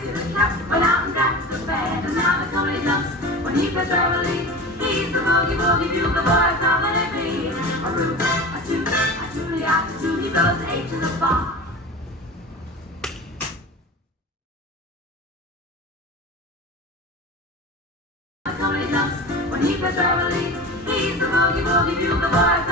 to the cap, went out and got the bed, and now the company jumps when he plays reveille. He's the boogie woogie bugle boy, complementary. A root, a toot, a tooty, a toot, he goes to H to the bar. The company jumps when he plays reveille. He's the boogie woogie bugle boy.